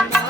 Thank you.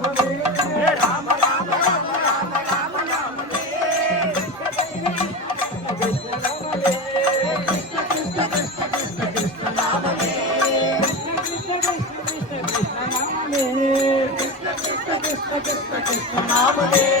Amém.